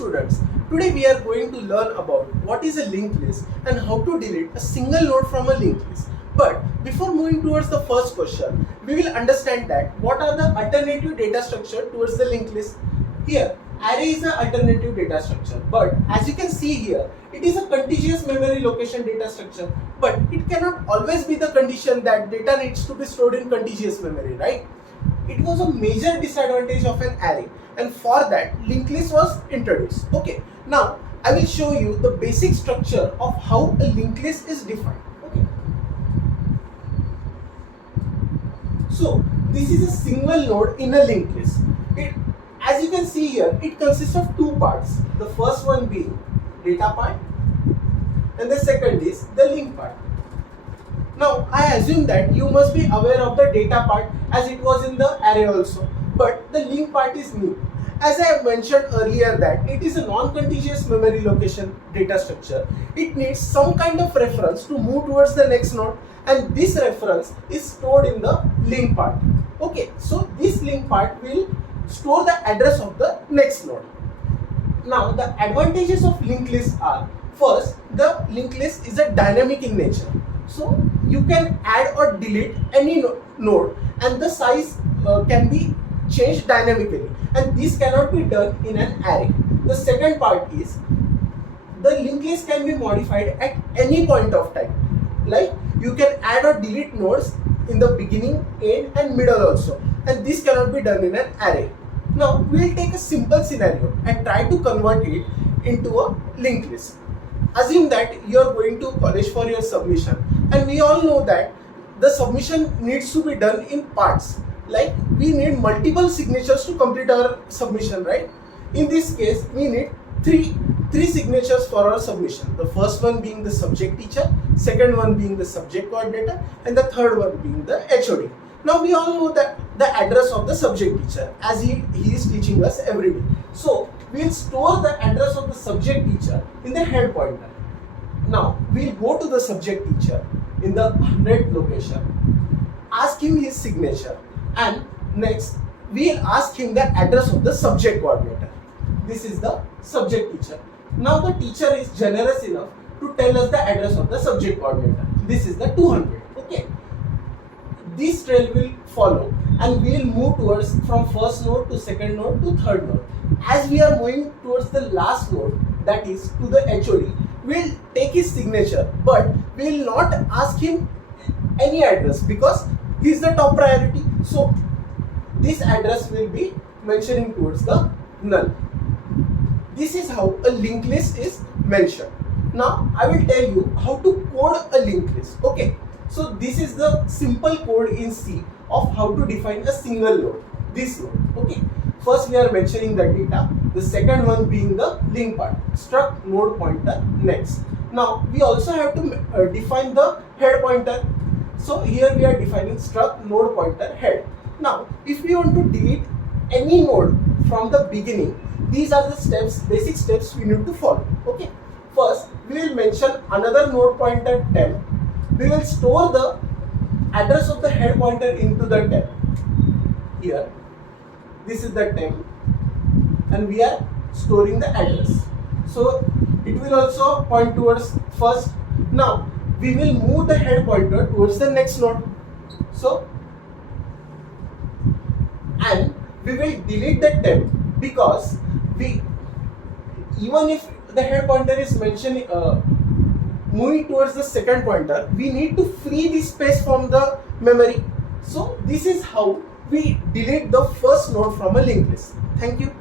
students, today we are going to learn about what is a linked list and how to delete a single node from a linked list. But before moving towards the first question, we will understand that what are the alternative data structure towards the linked list. Here, array is an alternative data structure, but as you can see here, it is a contiguous memory location data structure, but it cannot always be the condition that data needs to be stored in contiguous memory, right? It was a major disadvantage of an array, and for that linked list was introduced. Okay, now I will show you the basic structure of how a linked list is defined. Okay, so this is a single node in a linked list. As you can see here, it consists of two parts. The first one being data part and the second is the link part. Now I assume that you must be aware of the data part as it was in the array also, but the link part is new. As I have mentioned earlier that it is a non-contiguous memory location data structure. It needs some kind of reference to move towards the next node, and this reference is stored in the link part. Okay, so this link part will store the address of the next node. Now the advantages of linked list are, first, the linked list is a dynamic in nature. So you can add or delete any node and the size can be changed dynamically, and this cannot be done in an array. The second part is the linked list can be modified at any point of time. Like you can add or delete nodes in the beginning, end and middle also, and this cannot be done in an array. Now we will take a simple scenario and try to convert it into a linked list. Assume that you are going to college for your submission, and we all know that the submission needs to be done in parts. Like we need multiple signatures to complete our submission, right? In this case, we need three signatures for our submission. The first one being the subject teacher, second one being the subject coordinator, and the third one being the HOD. Now we all know that the address of the subject teacher, as he is teaching us every day. So we will store the address of the subject teacher in the head pointer. Now we will go to the subject teacher in the 100 location, ask him his signature, and next we will ask him the address of the subject coordinator. This is the subject teacher. Now the teacher is generous enough to tell us the address of the subject coordinator. This is the 200. Okay. This trail will follow and we will move towards from first node to second node to third node. As we are moving towards the last node, that is to the HOD, we will take his signature, but we will not ask him any address because he is the top priority. So this address will be mentioning towards the null. This is how a linked list is mentioned. Now I will tell you how to code a linked list. Okay. So this is the simple code in C of how to define a single node, this node. Okay. First we are mentioning the data, the second one being the link part, struct node pointer next. Now we also have to define the head pointer. So here we are defining struct node pointer head. Now if we want to delete any node from the beginning, these are the steps, basic steps we need to follow. Okay. First we will mention another node pointer temp. We will store the address of the head pointer into the temp. Here, this is the temp, and we are storing the address. So it will also point towards first. Now we will move the head pointer towards the next node. So, and we will delete the temp because even if the head pointer is mentioning moving towards the second pointer, we need to free the space from the memory. So this is how we delete the first node from a linked list. Thank you.